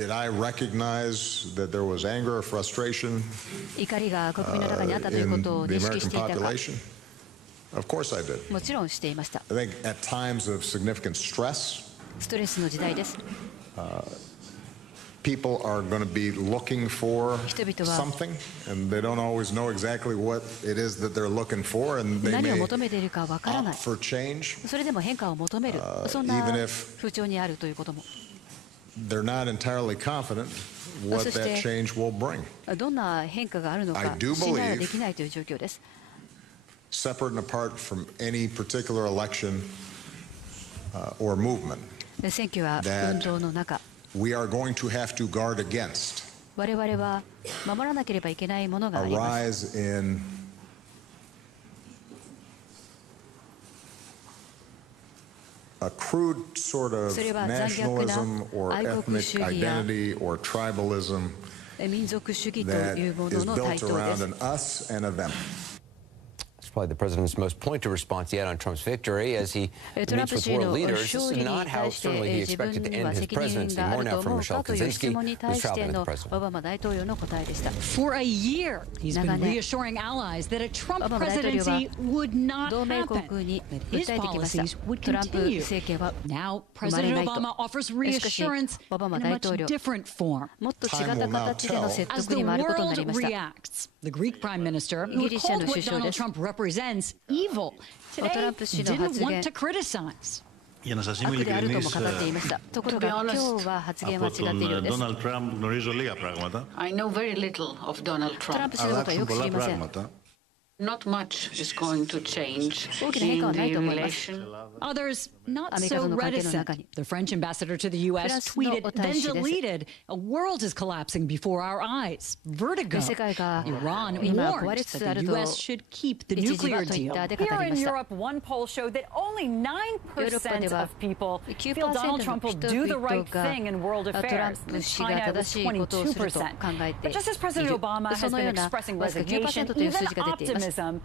Did I recognize that there was anger or frustration 怒りが国民の中にあったという in ことを the 認識 American していたか。 population? Of course I did. もちろんしていました。 I think at times of significant stress, ストレスの時代です。 people are going to be looking for 人々は something, and they don't always know exactly what it is that they're looking for, and they 何を may 求めているかわからない。 opt for change. それでも変化を求める。そんな even if 風潮にあるということも。 They're not entirely confident what that change will bring. どんな変化があるの I か do 信頼は believe できないという状況です。 Separate and apart from any particular election or movement, 選挙や運動の中、 we are going to have to guard against 我々は守らなければいけないものがあ a ります。 rise in a crude sort of それは残虐な nationalism or 愛国 ethnic 主義や identity or tribalism 民族主義と that いうも is のの台 built 頭で around す。 an us and a them. It's probably the president's most pointed response yet on Trump's victory as he トラン meets プ with 氏の world leaders. 勝 This 利 is に not how 対して firmly he 自分 expected to に end は his 責任 presidency. があ More る now と from 思う Michelle かという質 Kaczynski, 問に who's 対し traveling て with the の president. オバマ大統領の答えでした。 For a year, he's been 長年 reassuring allies that a Trump オバマ大統領は presidency would not 同盟 happen, 国に that 訴 his えてきました。 policies would トランプ continue. 政権は Now, 生まれ President ないと。 Obama offers しかし reassurance オバマ in a 大 much 統領 different form. もっと違った形での説 As 得 the に回ることにな world りました。 reacts, the Greek prime minister, who ギリシャの called what 首相 Donald です。 Trump represents evil, トラ today ンプ氏の didn't 発言 want to criticize. Για να σας είμαι 悪であるとも ειλικρινής, 語っていました。ところ to be が今 honest, 日は発言は違 από っているよう τον です。 Donald Trump γνωρίζω λίγα πράγματα. I know very little of Donald トラン Trump. プ氏のことはよ Αλλάξουν く知 πολλά りません。 πράγματα. Not much is going to change 大きな変化は in ない the と思います。 relation. Others not アメリカ so との関係の reticent. 中に。 The French ambassador to the U.S. フランスの tweeted, お大 then 使です。 deleted, "A world is collapsing before our eyes. Vertigo." 世界が Iran 今 warned 壊れつつあ that る the と U.S. should keep the 一時は nuclear ツイッター deal. で語り Here ま in した。 Europe, one poll showed that only ヨーロッパで 9% は of people 9% feel Donald の Trump will 人 do the 々 right が thing in world トラン affairs. プ In 氏が China, it 正 was しいことをすると考 22%. えてい But just as る。 President Obama そ has のよ been うな expressing わずか resignation, 9%という数 even 字が出ています。 optimism,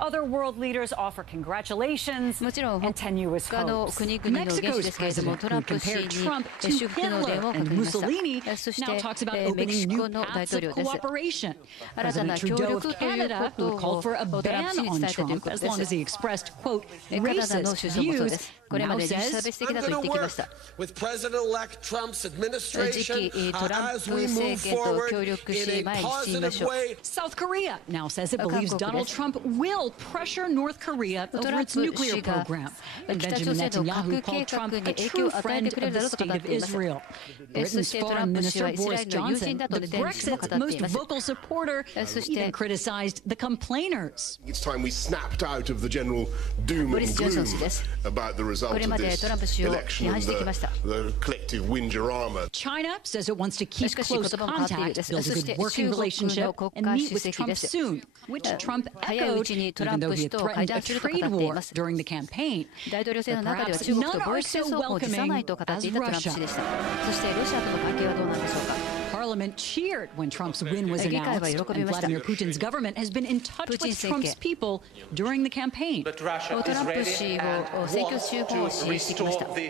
other world leaders offer congratulations もちろん and tenuous 他の hopes. 国々の元首 Mexico's ですけれども、 president, トラン who プ氏 compared に Trump to 祝福の電話 Hitler をか and けました。 Mussolini, そし now て talks about メキ opening シ new コの大 paths 統 of 領です。 cooperation. 新たな President 協 Trudeau 力 of という Canada, こと who を called for a トランプ ban 氏に on 伝えたという Trump こと as で long as す。 he expressed, quote, カナダの racist 首相もそうで views, す。これま now で人種差 says 別的 I'm だと言 going って to きま work した。 with President-elect Trump's administration 次期トラン as プ we 政 move 権と forward 協力 in し a 前に進みま positive しょう。 way. South Korea now says it believes 韓国です。 Donald Trump will pressure North Korea ト over ラン its プ nuclear 氏が program. 北 And 朝 Benjamin 鮮の Netanyahu 核計 called 画 Trump に a 影響 true を与えて friend くれる of だ the ろうと語 state っ of ています。 Israel. そ Britain's してトラ foreign ンプ氏は minister イスラエ Boris ルの友人 Johnson, だと the ネタニヤフ氏も Brexit's 語ってい most ます。 vocal supporter, そして even criticized the complainers. It's time we snapped out of the general doom ボリ and ス・ジョンソン gloom 氏です。 about the result これ of まで this トランプ氏を election 批判 and してきました。 the collective Windjammer. China says it wants to keep しかし close 言葉も変わっているよう contact, です。 build そ a して good working 中国 relationship, の国 and 家 meet 主 with 席 Trump です。 soon, which Trump 早いう echoed, ちにトラ even ン though プ he 氏 had と会 threatened a 談すると語 trade ってい war ます。 during the campaign. 大統領選の But 中では perhaps 中国と none 貿 are 易戦 so 争を辞さない welcoming と語って as いたトランプ氏 Russia. でした。そしてロシアとの関係はどうなんでしょうか。Parliament cheered when Trump's win was 議会は announced, 喜び and ました。 Vladimir Putin's government has been in touch プーチン with 政権 Trump's people during the campaign. トランプ氏を選挙中も支援してきました。アメ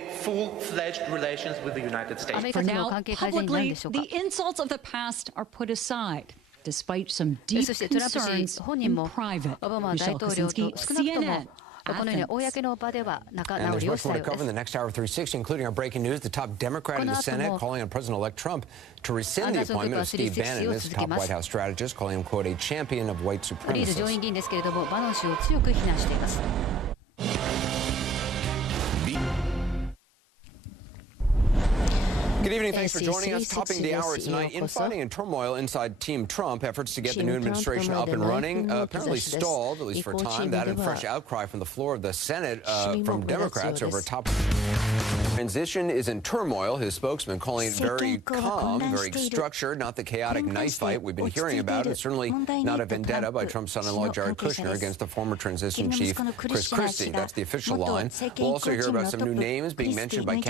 リカ For との now, 関係改善になるん publicly, でしょうか。 the insults of the past are put aside, despite some deep そしてトランプ氏 concerns 本人 in も private. オバマ大 Michelle 統領と Kosinski, 少なくとも CNN. このように Athens. 公の場では仲 And 直 there's りを much した more よ to う cover で in す the。next hour 360, including our breaking news. The top Democrat in the Senate calling on President-elect Trump to rescind the appointment of Steve Bannon as top White House strategist, calling him, quote, a champion of white リード上院 supremacists. 議員ですけれども、バノン氏を強く非難しています。Good evening. Thanks for joining us. Topping the hour tonight, infighting and turmoil inside Team Trump. Efforts to get the new administration up and running apparently stalled, at least for a time. That and fresh outcry from the floor of the Senate from Democrats over a top transition is in turmoil. His spokesman calling it very calm, very structured, not the chaotic knife fight we've been hearing about, and certainly not a vendetta by Trump's son-in-law Jared Kushner against the former transition chief Chris Christie. That's the official line. We'll also hear about some new names being mentioned by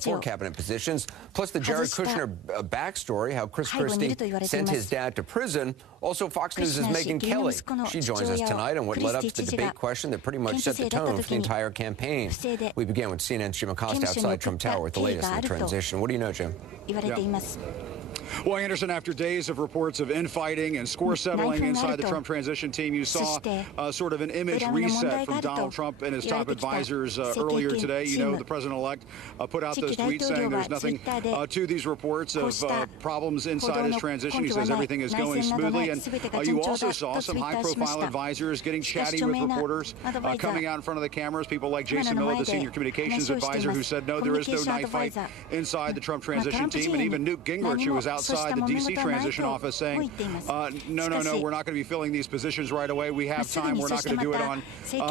for cabinet positions. Plus the Jared Kushner backstory, how Chris Christie sent his dad to prison. Also, Fox News' Megyn Kelly. She joins us tonight on what led up to the debate question that pretty much set the tone for the entire campaign. We began with CNN's Jim Acosta outside Trump Tower with the latest in the transition. What do you know, Jim? Well, Anderson, after days of reports of infighting and score settling inside the Trump transition team, you saw sort of an image reset from Donald Trump and his top advisors earlier today. You know, the president-elect put out those tweets saying there's nothing to these reports of problems inside his transition. He says everything is going smoothly. And you also saw some high-profile advisors getting chatty with reporters, coming out in front of the cameras, people like Jason Miller, the senior communications advisor, who said, no, there is no knife fight inside the Trump transition team. And even Newt Gingrich, who was outside the D.C. transition office, saying, no, we're not going to be filling these positions right away. We have time. We're not going to do it on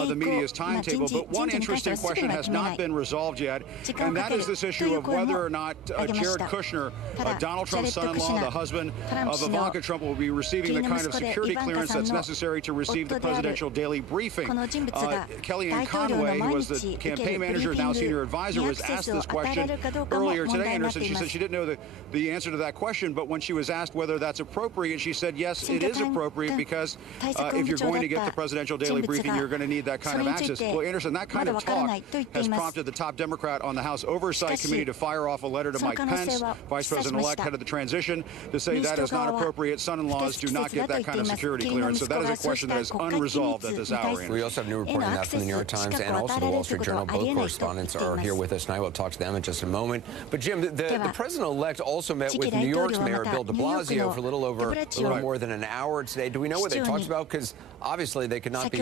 the media's timetable. But one interesting question has not been resolved yet, and that is this issue of whether or not Jared Kushner, Donald Trump's son-in-law, the husband of Ivanka Trump, will be receiving the kind of security clearance that's necessary to receive the presidential daily briefing. Kellyanne Conway, who was the campaign manager, now senior advisor, was asked this question earlier today, Anderson. She said she didn't know the answer to that question, but when she was asked whether that's appropriate, she said, yes, it is appropriate, because if you're going to get the presidential daily briefing, you're going to need that kind of access. Well, Anderson, that kind of talk has prompted the top Democrat on the House Oversight Committee to fire off a letter to Mike Pence, Vice President-elect, head of the transition, to say that is not appropriate. Son-in-laws do not get that kind of security clearance. So that is a question that is unresolved at this hour. We also have new reporting on that from the New York Times and also the Wall Street Journal. Both correspondents are here with us tonight. We'll talk to them in just a moment. But Jim, the president-elect also met with New York's Mayor Bill de Blasio for a little more than an hour today. Do we know what they talked about? Because obviously they could not be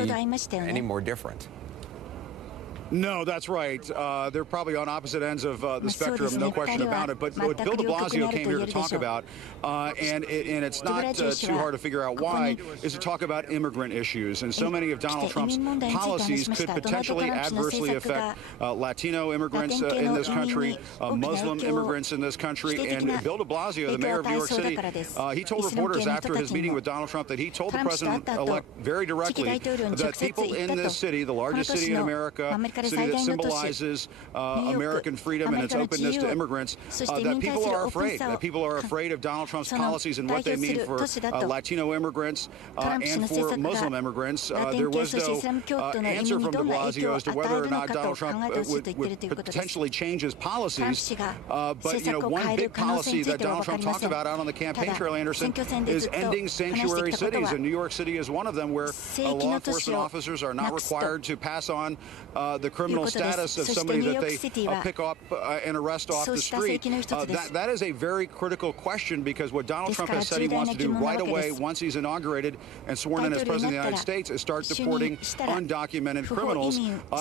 any more different. No, that's right. They're probably on opposite ends of the spectrum, no question about it. But what Bill de Blasio came here to talk about, and it's not too hard to figure out why, is to talk about immigrant issues. And so many of Donald Trump's policies could potentially adversely affect Latino immigrants in this country, Muslim immigrants in this country. And Bill de Blasio, the mayor of New York City, he told reporters after his meeting with Donald Trump that he told the president-elect very directly that people in this city, the largest city in America, city that symbolizes American freedom and its openness to immigrants, that people are afraid. That people are afraid of Donald Trump's policies and what they mean for Latino immigrants and for Muslim immigrants. There was no answer from de Blasio as to whether or not Donald Trump would potentially change his policies. But, you know, one big policy that Donald Trump talked about out on the campaign trail, Anderson, is ending sanctuary cities. And New York City is one of them, where law enforcement officers are not required to pass on the criminal status of somebody that they pick up and arrest off the street. That is a very critical question, because what Donald Trump has said he wants to do right away once he's inaugurated and sworn in as President of the United States is start deporting undocumented criminals.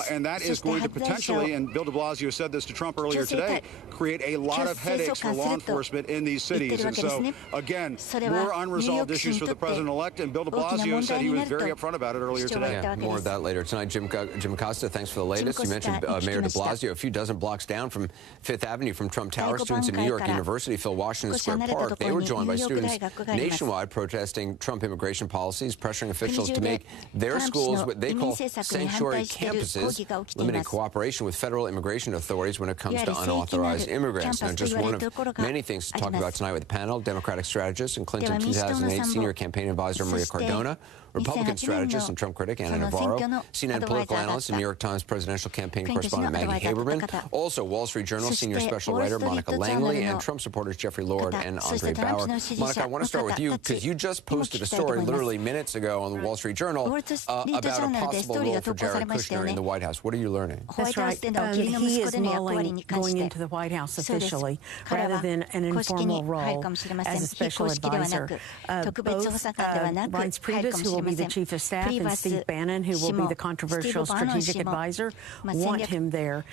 And that is going to potentially, and Bill de Blasio said this to Trump earlier today, create a lot of headaches for law enforcement in these cities. And so, again, more unresolved issues for the president-elect, and Bill de Blasio said he was very upfront about it earlier today. Yeah, more of that later tonight. Jim Costa, thanks for the latest. You mentioned Mayor de Blasio, a few dozen blocks down from Fifth Avenue from Trump Tower. Students at New York University fill Washington Square Park. They were joined by students nationwide protesting Trump immigration policies, pressuring officials to make their schools what they call sanctuary campuses, limiting cooperation with federal immigration authorities when it comes to unauthorized immigrants. Now, just one of many things to talk about tonight with the panel: Democratic strategist and Clinton 2008 senior campaign advisor Maria Cardona, Republican strategist and Trump critic Ana Navarro, CNN political analyst and New York Times presidential campaign correspondent Maggie Haberman, also Wall Street Journal senior special writer Monica Langley, and Trump supporters Jeffrey Lord and Andre Bauer. Monica, I want to start with you, because you just posted a story literally minutes ago on the Wall Street Journal about a possible role for Jared Kushner in the White House. What are you learning? That's right. He is mulling going into the White House officially, rather than an informal role as a special advisor. Both Reince Priebus, who will be the chief of staff, and Steve Bannon, who will be the controversial strategic advisor, want him there.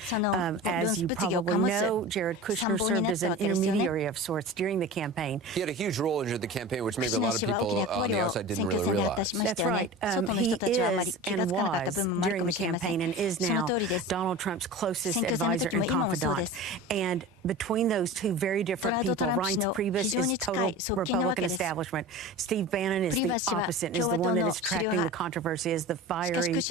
As you probably know, Jared Kushner served as an intermediary of sorts during the campaign. He had a huge role in the campaign, which maybe a lot of people on the outside didn't really realize. That's right. He is and was during the campaign, and is now Donald Trump's closest advisor and confidant. And between those two very different people, Reince Priebus is total Republican establishment. Steve Bannon is the opposite, and is the one that is tracking the controversy as the fiery,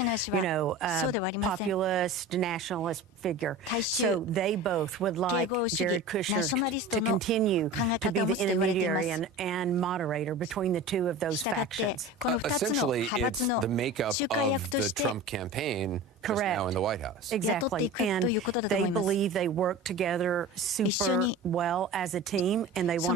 populist, nationalist figure. So they both would like Jared Kushner to continue to be the intermediary and moderator between the two of those factions. Essentially, it's the makeup of the Trump campaign Correct. now in the White House. Exactly. And they believe they work together super well as a team, and they want